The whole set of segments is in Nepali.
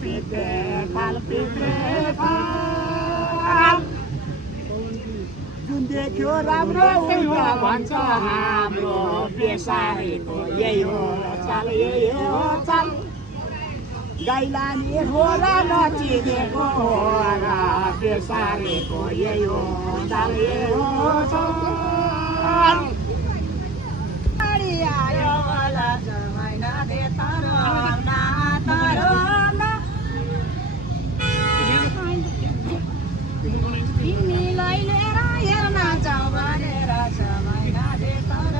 पिते थाल जुन देख्यो राम्रो उल्टा भन्छ हाम्रो बेसारेको यही हो चाल गाइलानी हो र नचिनेको हो र बेसारेको यही हो चाल तिमीलाई लिएर हेर्न जाउँ भनेर समय नादे तर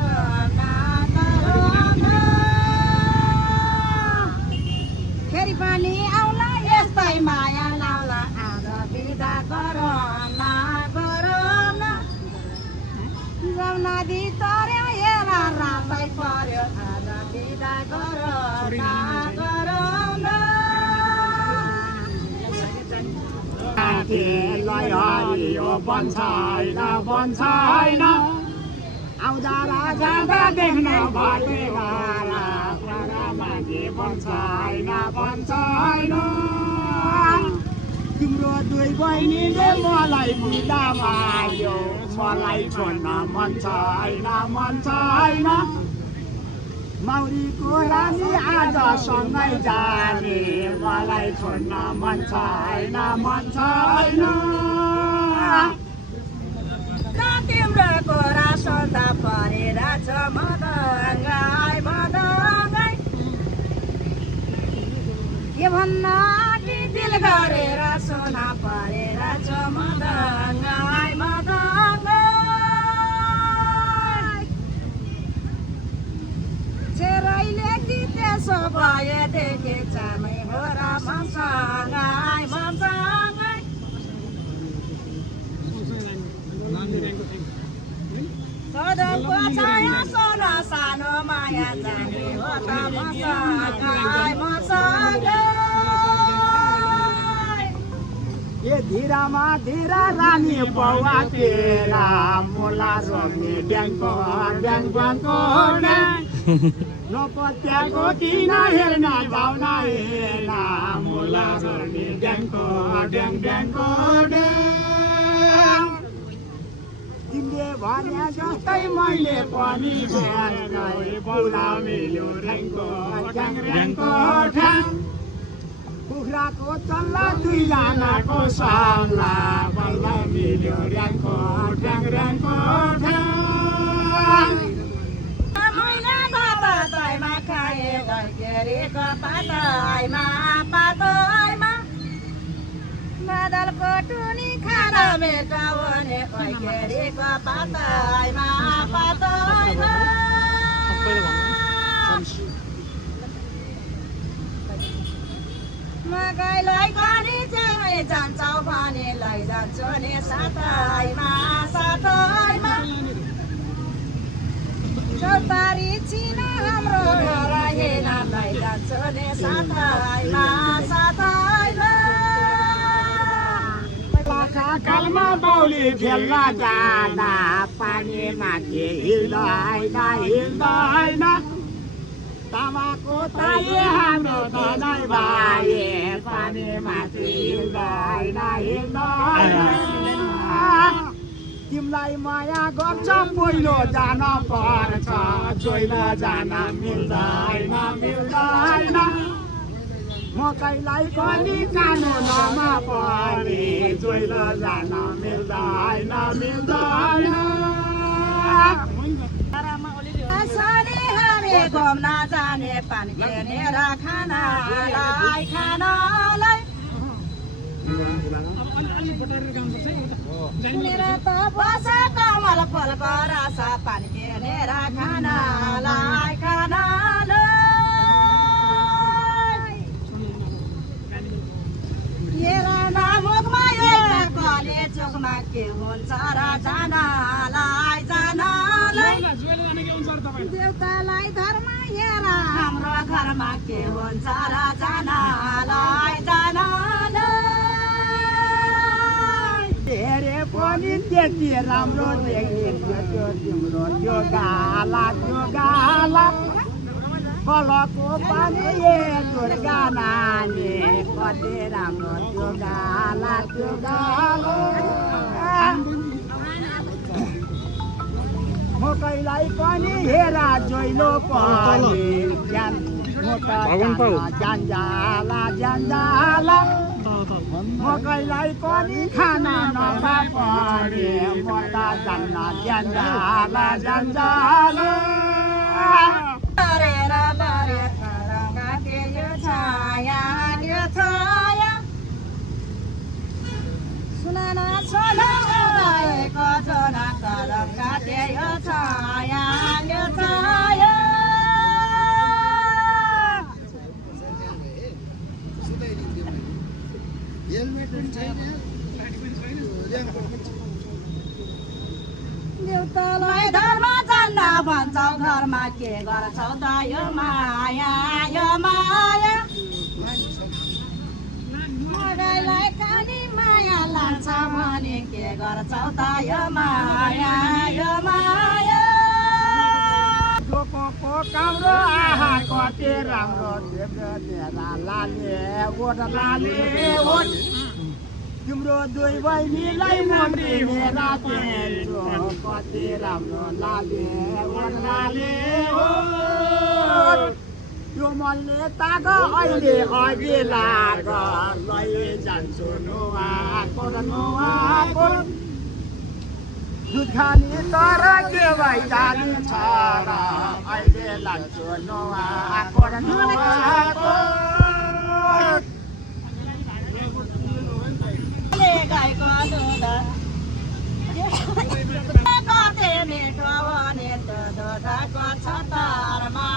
फेरि पनि आउला यस्तै माया लाउला आज बिदा गरौँ न जाउँ नदी तर्यो हेर रातै पर्यो आज बिदा गरौँ न हरियो बन्छ होइन आउँदा राजा देख्न भएन मान्छे बन्छ होइन तिम्रो दुई बहिनीले मलाई बुझ्दा माग्यो मलाई छोड्न मन छैन मौरीको रानी आज सँगै जाने मलाई छोड्न मन छैन तिम्रो कुरा सोध्दा परेर छ मदङ्गाई के भन्न कि दिल गरेर सोना परेर छ मदङ्गाई चेरैले कि त्यसो भए देखे चामै हो र मसँगै सदनको छाया सोना सानो माया जाने हो त मसँगै ए धीरामा धीरा रानी पौवा तेरा मोला रोक्ने ड्याङको नपत्याको किन हेर्न भावना हेर्न मोला रोक्ने ड्याङको तिमीले भने जस्तै मैले पनि बोला मिल्यो ड्याङको ढ्याङ कुखुराको चल्ला दुईजनाको सल्ला बल्ल मिल्यो ड्याङको ढ्याङ मैले पातैमा खाए गल्केरीको पातैमा बादलको टुनी खान मेटाउने गल्केरीको पातैमा गाईलाई पनि चाहिँ जान्छौ भने लैजान्छु नि साथैमा चौतारी छिन हाम्रो घर हेर्न लैजान्छु नि साथैमा कालमा बाउली खेल्न जाँदा पानीमा के हिल्दैन तामाको ताई हाम्रो तनै भाइ पानीमा हिल्दैन तिमीलाई माया गर्छ पहिलो जान पर्छ जोइन जान मिल्दैन मकैलाई पनि कानुनमा पनि जोइन जान मिल्दैन सधैँ हामी घुम्न जाने पानी किनेर खानालाई मेरो त बस कमल फलको रस पानी किनेर खानालाई हेर मुखमा एउटा कले चोकमा के हुन्छ र जानलाई देउतालाई धर्म हेर हाम्रो घरमा के हुन्छ र जानलाई हेरे पनि त्यति राम्रो देखिन्थ्यो तिम्रो त्यो गाला कलको पानी दुर्गा नानी कति राम्रो त्यो गाला त्यो गाला मकैलाई पनि हेरा जोइलो पनि ज्यान ज्यानजाला ज्यानजाला मकैलाई पनि खाना नभा परे म त जान्न ज्यानजाला ज्यानजाला सुनाना छोला कजना कलम काटे यो छाया यो छाया देउतालाई धर्म जान्न भन्छौ घरमा के गर्छौ त यो माया यो माया मकैलाई खानी माया लाग्छ भने के गर्छौ त यो माया यो माया जोको काम्रो आहा कति राम्रो तेरा लाले ओट तिम्रो दुई बहिनीलाई मन्दिर राखेछु कति राम्रो लाले त्यो मनले ताग अहिले अघि लाग लैजान्छु नुहाको दुध खाने तर के भइ जाने छ र अहिले लान्छु नुहाको गाईको दुध कति मिठो भने त दुधको छतरमा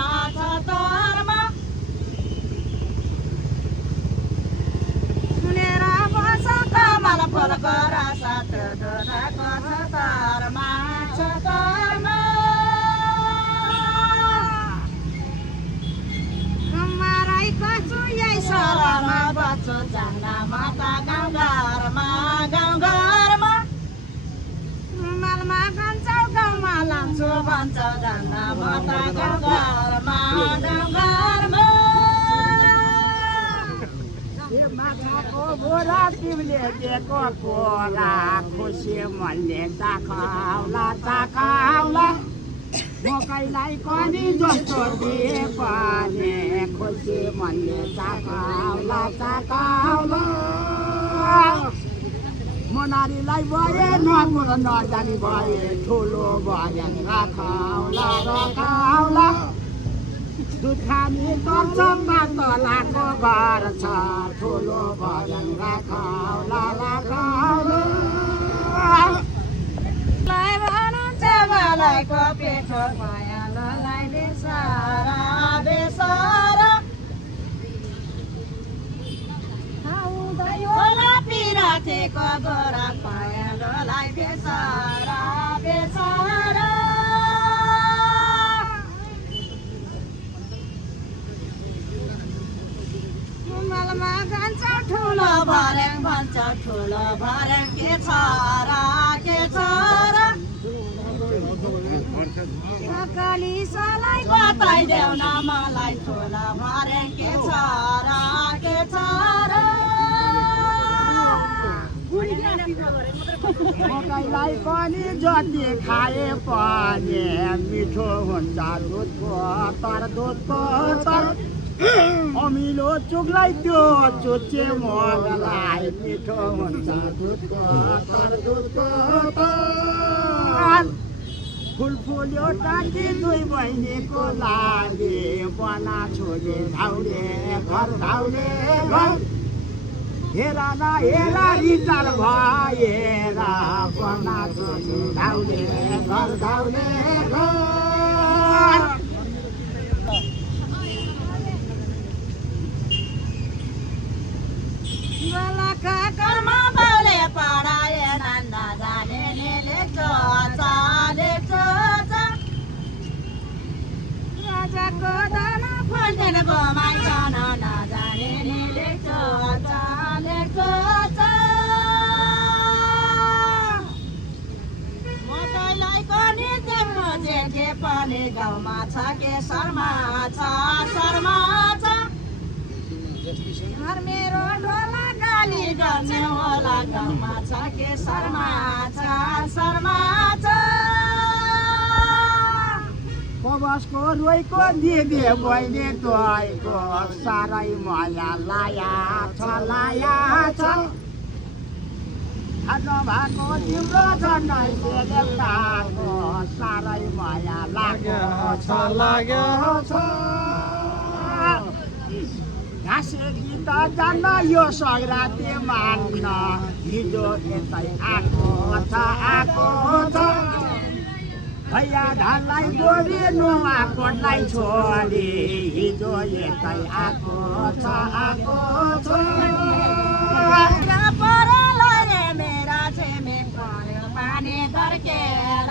सुनेर बस कमल फुलको रस दुधको छतरमा राईको छु यही सरमा बच्छु जान्न म त गाउँघरमा रुमालमा खान्छौ गाउँमा लान्छु भन्छौ जान्न म त गाउँघरमा माछाको बोरा तिमीले दिएको कोरा खुसी मनले चाखाउला मकैलाई पनि जस्तो दिए पनि खुसी मनले चाखाउला मनारीलाई भए नपुर नजानी भए ठुलो भए राखाउला दुध खाने गर्छ तलाको घर छ ठुलो भजन राखाउला चबालाईको पेटो मायालाई बेसारा आउँदै होला पिरातीको गोरा मायालाई बेसारा रुमालमा खान्छौ ठुलो भर्याङ भन्छौ ठुलो भर्याङ के छ र कालिसालाई बताइदेऊ न मलाई ठुलो भर्याङ के छ र मकैलाई पनि जति खाए पनि मिठो हुन्छ दुधको तर अमिलो चुकलाई त्यो चुच्चे मगलाई मिठो हुन्छ दुधको फुल्यो टाँकी दुई बहिनीको लागि बना छोडे धाउने घर हेरा न हेरा रिटार भएर बना छोडे धाउने घर कर्मा बाउले पढाए नन्दा जाने राजाको दाना फल्दैन गोमाइसन नजाने मकैलाई पनि देख्नु जेठे पनि गाउँमा छ के शर्मा छ घर मेरो गाउँमा छ के शर्मा छ पवसको रोइको दिदी बहिनी तोइको साह्रै माया लाया छ नभएको तिम्रो झन्डै देवताको साह्रै माया लाग्यो छ घाँसे गीत जान्न यो सङ्क्रान्ति मान्न हिजो यतै आएको छ भैया धानलाई गोरी नुवा कोटलाई छोडी हिजो यतै आएको छ मेरा छेमे पर्यो पानी तर्केर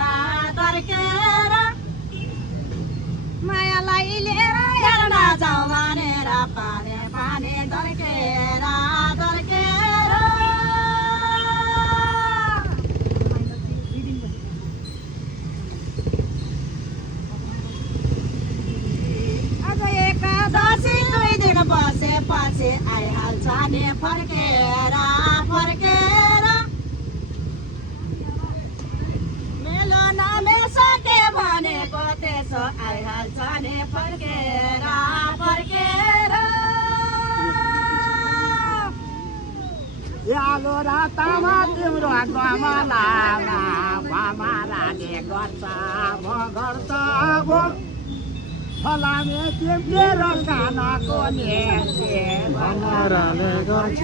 मायालाई लिएर हेर्न जाउँ भनेर पानी तर्केर अझ एकादशी 2 दिन बसेपछि आइहाल्छ नि फर्केर मेलो नमेसके भनेको त्यसो आइहाल्छ नि फर्केर यालो रातामा तिम्रो गमलामा भमराले गर्छ भो फलामे तिम्रो कानको नेसे भमराले गर्छ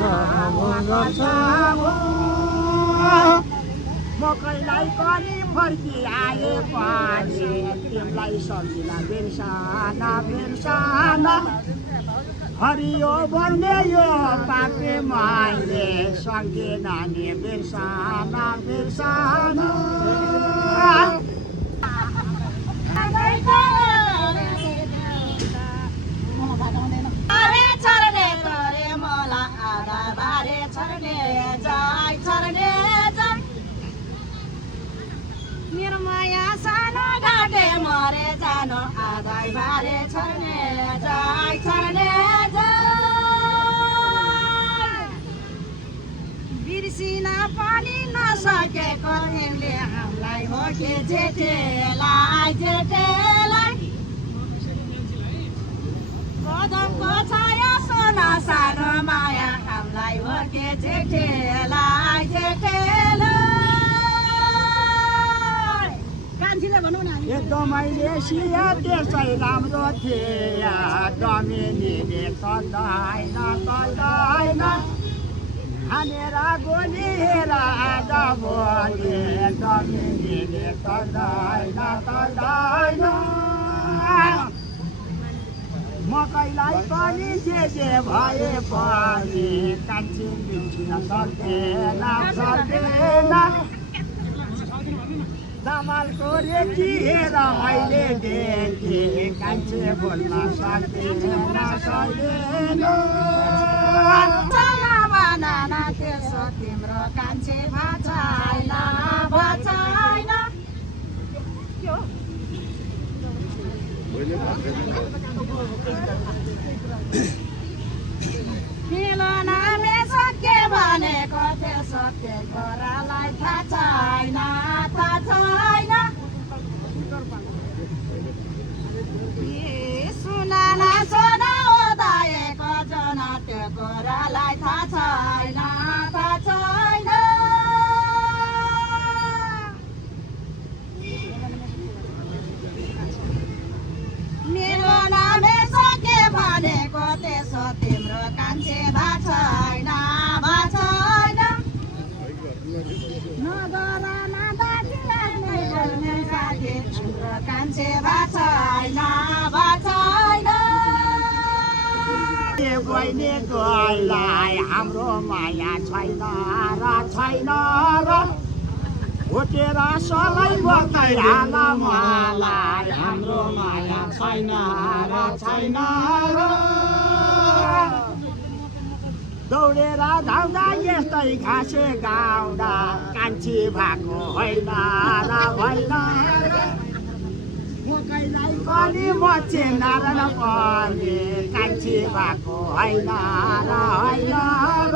मकैलाई पनि फर्की आए पनि तिमीलाई सम्झिन बिर्सान हरियो भन्ने यो पापे मैले सकिन नि बिर्सान छर्ने गरे मलाई आधा बारे छर्ने जाई मेरो माया सानो घाटे मरे जानो आधा बारे छर्ने जाई बिर्सिन पनि नसकेको तिमीले हामीलाई हो के जेठेलाई कदमको छाया सोना सानो माया हामीलाई हो के जेठेलाई कान्छीले भनौँ न एकदमै सिया त्यसै राम्रो थिए दमिनीले तल्दैन हानेर गोली हेर आज भोलि दमिनीले तल्दैन मकैलाई पनि जे भए पनि कान्छी बिर्सिन सक्दैन चामलको रेखी हेर मैले देखेँ कान्छी बोल्न सक्दैन नाना त्यसो तिम्रो कान्छी भाछाइन मिलन मेसके भनेको त्यसो त्यो छोरालाई थाहा छैन सुनाना सोना ओदाएको जन त्यो गोरालाई थाहा छैन मेरो नामे सके भनेको त्यसो तिम्रो कान्छे छैन नगरमा दाटी लाग्ने बोल्ने साथी तिम्रो कान्छे छैन बहिनी गइलाई हाम्रो माया छैन र उठेर सलाई बताइहाल मलाई हाम्रो माया छैन र दौडेर धाउँदा यस्तै घाँसे गाउँदा कान्छी भएको होइन मकैलाई पनि मचे नारायण पनि कान्छी भएको होइन र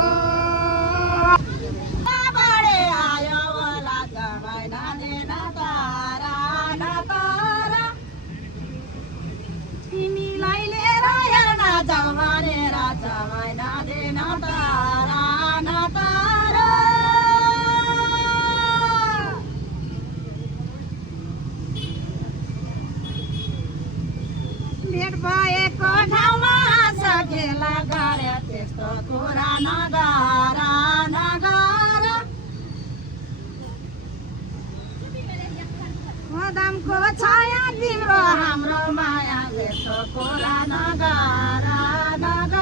भेट भएको ठाउँमा सकेला गरे त्यस्तो कुरा नगर नगर मदमको छाया तिम्रो हाम्रो माया त्यस्तो कुरा नगर नगर